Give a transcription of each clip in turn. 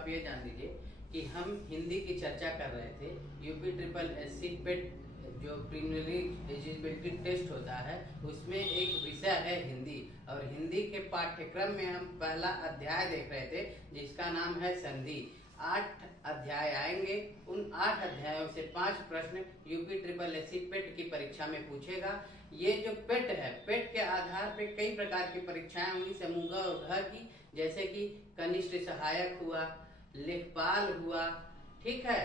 आप ये जान लीजिए कि हम हिंदी की चर्चा कर रहे थे। यूपी ट्रिपल एससी पेट जो प्रीलिमिनरी एलिजिबिलिटी टेस्ट होता है उसमें एक विषय है हिंदी, और हिंदी के पाठ्यक्रम में हम पहला अध्याय देख रहे थे जिसका नाम है संधि। 8 अध्याय आएंगे, उन 8 अध्यायों से 5 प्रश्न यूपी ट्रिपल एससी पेट की परीक्षा में पूछेगा। ये जो पेट है, पेट के आधार पे कई प्रकार की परीक्षाएं होंगी समूह और घ की, जैसे कि कनिष्ठ सहायक हुआ, लेखपाल हुआ, ठीक है,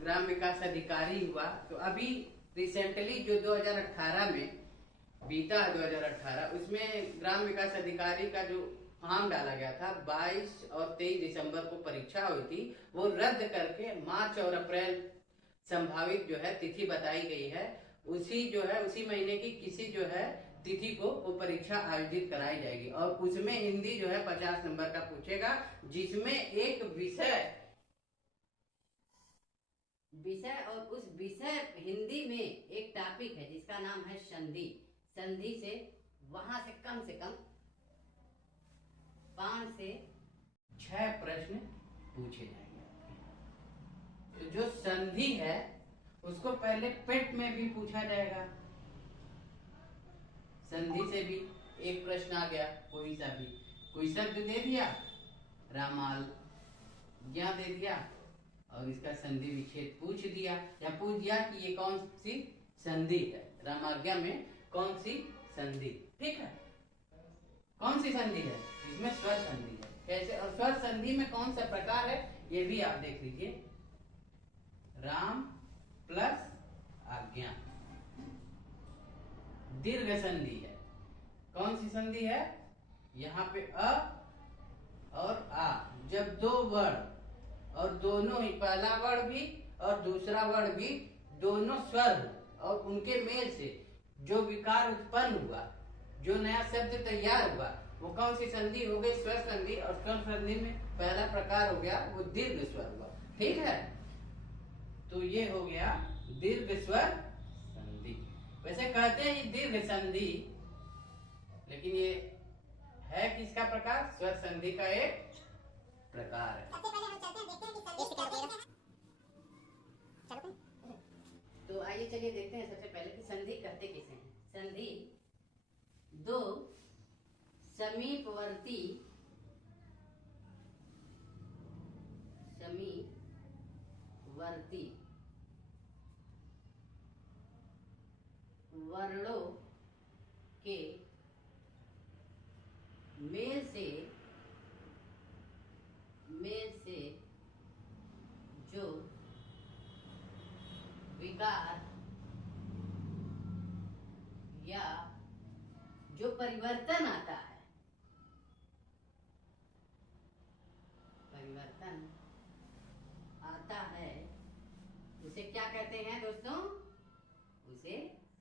ग्राम विकास अधिकारी हुआ। तो अभी रिसेंटली जो 2018 में बीता 2018 उसमें ग्राम विकास अधिकारी का जो फॉर्म डाला गया था 22 और 23 दिसंबर को परीक्षा हुई थी, वो रद्द करके मार्च और अप्रैल संभावित जो है तिथि बताई गई है। उसी महीने की किसी जो है तिथि को वो परीक्षा आयोजित कराई जाएगी, और उसमें हिंदी जो है 50 नंबर का पूछेगा, जिसमें एक विषय और उस विषय हिंदी में एक टॉपिक है जिसका नाम है संधि। संधि से वहां से कम 5 से 6 प्रश्न पूछे जाएंगे। तो जो संधि है उसको पहले पेट में भी पूछा जाएगा। संधि से भी एक प्रश्न आ गया, कोई शब्द दे दिया, रामाल ज्ञा दे दिया, और इसका संधि विच्छेद पूछ दिया, या पूछ दिया कि ये कौन सी संधि है, रामाज्ञा में कौन सी संधि, ठीक है, कौन सी संधि है, इसमें स्वर संधि है कैसे, और स्वर संधि में कौन सा प्रकार है ये भी आप देख लीजिए। राम प्लस आज्ञा दीर्घ संधि है। कौन सी संधि है, यहाँ पे अ और आ, जब 2 वर्ण और दोनों ही, पहला वर्ण भी और दूसरा वर्ण भी दोनों स्वर हो और उनके मेल से जो विकार उत्पन्न हुआ, जो नया शब्द तैयार हुआ, वो कौन सी संधि हो गई, स्वर संधि। और स्वर संधि में पहला प्रकार हो गया वो दीर्घ स्वर हुआ, ठीक है। तो ये हो गया दीर्घ स्वर संधि। वैसे कहते हैं ये दीर्घ संधि, लेकिन ये है किसका प्रकार, स्वर संधि का एक प्रकार है। तो आइए चलिए देखते हैं सबसे पहले कि संधि कहते किसे हैं। संधि 2 समीपवर्ती वर्णों के मेल से जो विकार या जो परिवर्तन आता है उसे क्या कहते हैं दोस्तों, उसे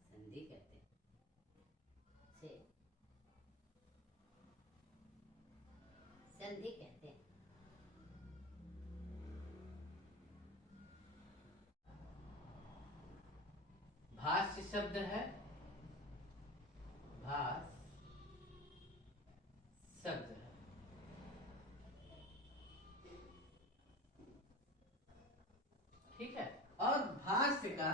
संधि कहते हैं। संधि कहते हैं। भाष्य शब्द है, भाष्य शब्द है, ठीक है। और भाष्य का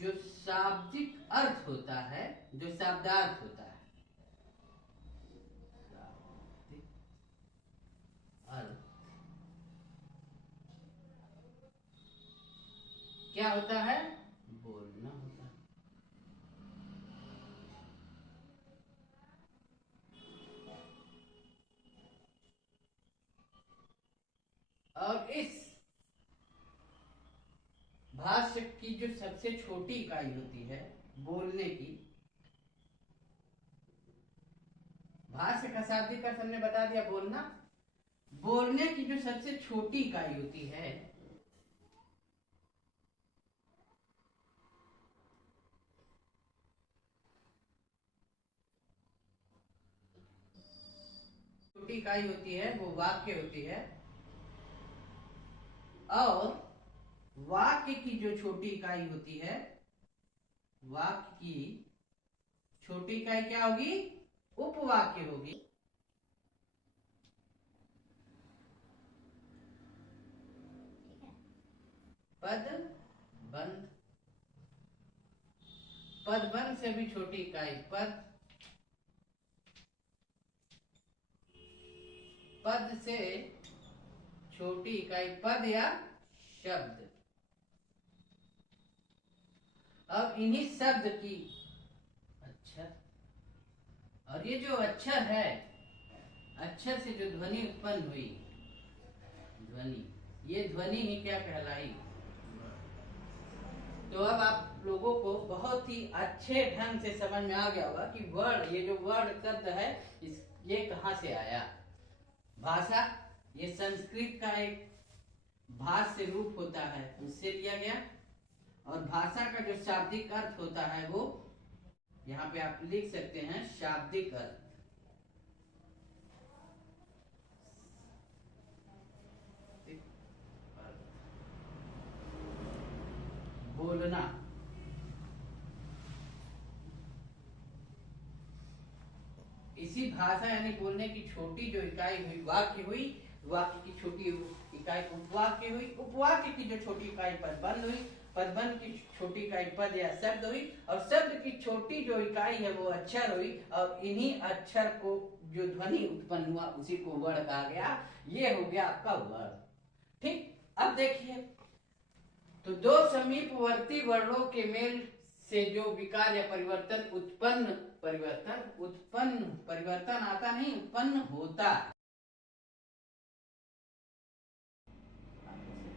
जो शाब्दिक अर्थ होता है, जो शब्दार्थ होता है, शाब्दिक अर्थ क्या होता है, बोलना होता है। और इस भाष्य की जो सबसे छोटी इकाई होती है बोलने की, भाष्य का शाब्दिक अर्थ हमने बता दिया बोलना, बोलने की जो सबसे छोटी इकाई होती है वो वाक्य होती है, और वाक्य की जो छोटी इकाई होती है, वाक्य की छोटी इकाई क्या होगी, उपवाक्य होगी। पद बंध, पद बंध से भी छोटी इकाई पद, पद से छोटी इकाई पद या शब्द। अब इन्हीं शब्द की अक्षर, और ये जो अक्षर है, अक्षर से जो ध्वनि उत्पन्न हुई, ध्वनि, ये ध्वनि ही क्या कहलाई। तो अब आप लोगों को बहुत ही अच्छे ढंग से समझ में आ गया होगा कि वर्ड, ये जो वर्ड शब्द है, ये कहाँ से आया। भाषा, ये संस्कृत का एक भाष्य रूप होता है, उससे लिया गया। और भाषा का जो शाब्दिक अर्थ होता है वो यहाँ पे आप लिख सकते हैं, शाब्दिक अर्थ। बोलना, इसी भाषा यानी बोलने की छोटी जो इकाई हुई वाक्य हुई, वाक्य की छोटी इकाई उपवाक्य हुई, उपवाक्य की जो छोटी इकाई पदबंध हुई, पदबंध की छोटी इकाई पद या शब्द हुई, और शब्द की छोटी जो इकाई है वो अक्षर हुई। और इन्हीं अक्षर को जो ध्वनि उत्पन्न हुआ उसी को वर्ण कहा गया। ये हो गया आपका वर्ण। ठीक, अब देखिए, तो दो समीपवर्ती वर्णों के मेल से जो विकार या परिवर्तन उत्पन्न, परिवर्तन आता नहीं, उत्पन्न होता,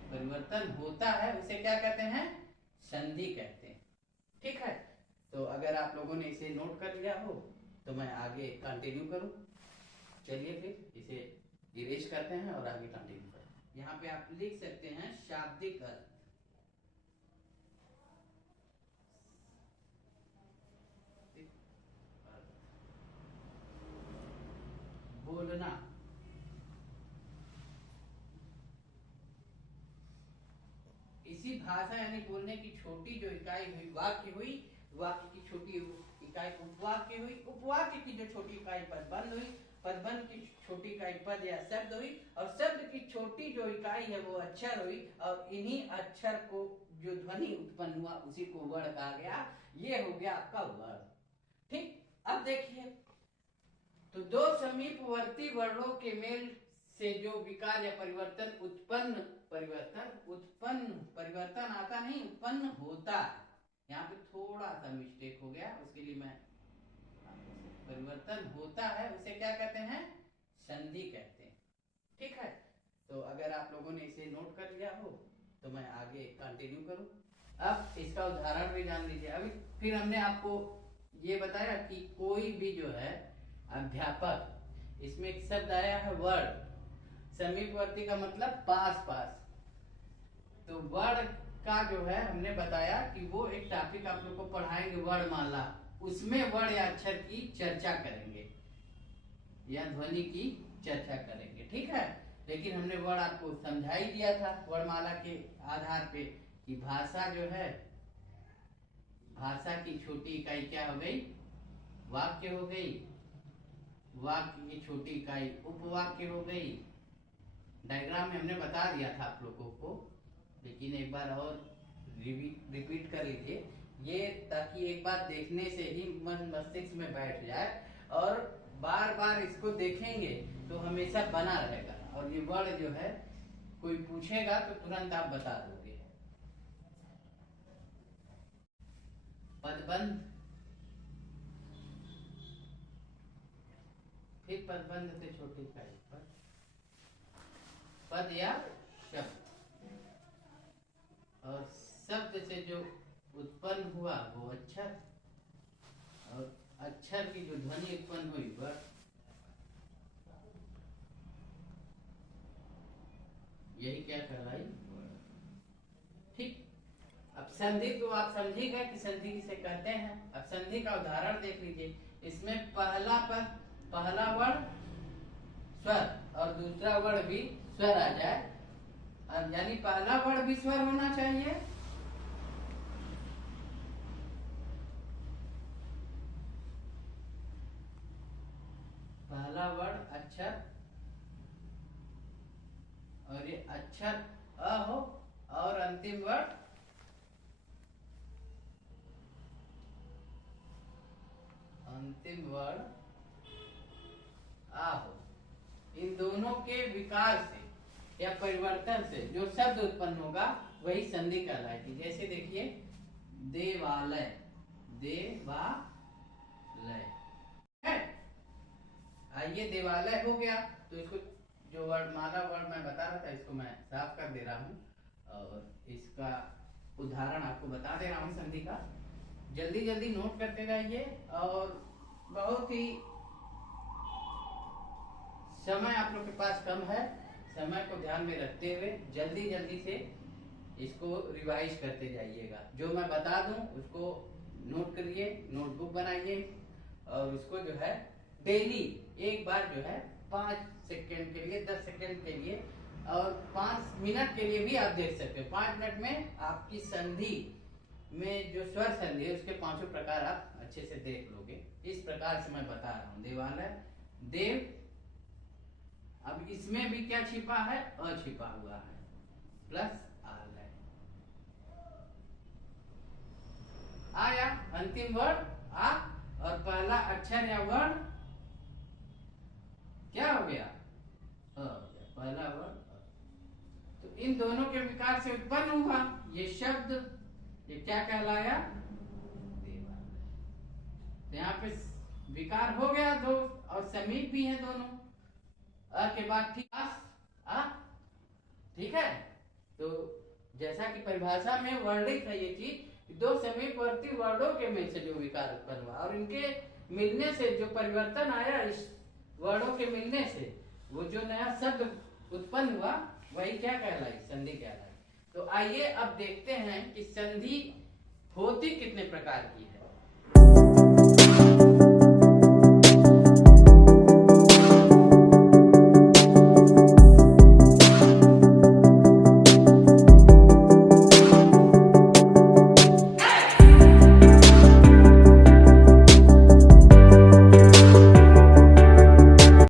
परिवर्तन होता है, उसे क्या कहते हैं, संधि कहते हैं। ठीक है, तो अगर आप लोगों ने इसे नोट कर लिया हो तो मैं आगे कंटिन्यू करूं। चलिए फिर इसे इरेज करते हैं और आगे कंटिन्यू करते हैं। यहाँ पे आप लिख सकते हैं शाब्दिक अर्थ, बोलना, इसी भाषा यानी बोलने की छोटी जो इकाई हुई वाक्य हुई, वाक्य की छोटी इकाई उपवाक्य हुई, उपवाक्य की जो छोटी इकाई पदबंध हुई, पदबंध की छोटी इकाई पद या शब्द हुई, और शब्द की छोटी जो इकाई है वो अक्षर हुई। और इन्हीं अक्षर को जो ध्वनि उत्पन्न हुआ उसी को वर्ण कहा गया। ये हो गया आपका वर्ण। ठीक, अब देखिए, तो दो समीपवर्ती वर्णों के मेल से जो विकार या परिवर्तन उत्पन्न, परिवर्तन आता नहीं, उत्पन्न होता। यहाँ पे थोड़ा सा मिस्टेक हो गया, उसके लिए मैं, परिवर्तन होता है उसे क्या कहते हैं, संधि कहते हैं। ठीक है, तो अगर आप लोगों ने इसे नोट कर लिया हो तो मैं आगे कंटिन्यू करूं। अब इसका उदाहरण भी जान लीजिए। अभी फिर हमने आपको ये बताया कि कोई भी जो है अध्यापक, इसमें एक शब्द आया है वर्ड, समीपवर्ती का मतलब पास पास। तो वर्ड का जो है हमने बताया कि वो एक टॉपिक आप लोग को पढ़ाएंगे, वर्णमाला, उसमें वर्ण या अक्षर की चर्चा करेंगे या ध्वनि की चर्चा करेंगे। ठीक है, लेकिन हमने वर्ण आपको समझा ही दिया था वर्णमाला के आधार पे कि भाषा जो है, भाषा की छोटी इकाई क्या हो गई, वाक्य हो गई, वाक्य की छोटी इकाई उपवाक्य हो गई। डायग्राम में हमने बता दिया था आप लोगों को, लेकिन एक बार और रिपीट कर लीजिए ये, ताकि एक बार देखने से ही मन मस्तिष्क में बैठ जाए और बार बार इसको देखेंगे तो हमेशा बना रहेगा। और ये वर्ड जो है कोई पूछेगा तो तुरंत आप बता दोगे। पदबंध, फिर पदबंध से छोटी इकाई पद या शब्द, और शब्द से जो उत्पन्न हुआ वो अक्षर, और अक्षर की जो ध्वनि उत्पन्न हुई वह, यही क्या कहलाई। ठीक, अब संधि तो आप समझी गए कि संधि किसे कहते हैं। अब संधि का उदाहरण देख लीजिए। इसमें पहला पद, पहला वर्ण स्वर और दूसरा वर्ण भी स्वर आ जाए, यानी पहला वर्ण भी स्वर होना चाहिए, पहला वर्ण अक्षर, और ये अक्षर अ हो और अंतिम वर्ण आ हो। इन दोनों के विकार से या परिवर्तन से जो शब्द उत्पन्न होगा वही संधि कहलाएगी। जैसे देखिए देवालय, देवालय है। आइए देवालय हो गया, तो इसको जो वर्णमाला वर्ड मैं बता रहा था इसको मैं साफ कर दे रहा हूँ और इसका उदाहरण आपको बता दे रहा हूँ संधि का। जल्दी जल्दी नोट करते जाइए और बहुत ही समय आप लोग के पास कम है, समय को ध्यान में रखते हुए जल्दी जल्दी से इसको रिवाइज करते जाइएगा। जो मैं बता दूं उसको नोट करिए, नोटबुक बनाइए और उसको जो है डेली एक बार जो है 5 सेकंड के लिए, 10 सेकंड के लिए और 5 मिनट के लिए भी आप देख सकते हो। 5 मिनट में आपकी संधि में जो स्वर संधि है उसके पांचों प्रकार आप अच्छे से देख लोगे। इस प्रकार से मैं बता रहा हूँ। देवालय, देव, अब इसमें भी क्या छिपा है? अ छिपा हुआ है, प्लस आलय। आया अंतिम वर्ड आ और पहला अक्षर या वर्ड क्या हो गया? अ हो गया, पहला वर्ड अ। तो इन दोनों के विकार से उत्पन्न हुआ ये शब्द, ये क्या कहलाया? देवालय। तो यहाँ पे विकार हो गया दो और समीप भी है दोनों। अ के बाद ठीक आ, ठीक है। तो जैसा कि परिभाषा में वर्णित है ये चीज, दो समीपवर्ती वर्णों के में से जो विकार उत्पन्न हुआ और इनके मिलने से जो परिवर्तन आया, इस वर्णों के मिलने से वो जो नया शब्द उत्पन्न हुआ वही क्या कहलाई? संधि कहलाई। तो आइए अब देखते हैं कि संधि होती कितने प्रकार की है।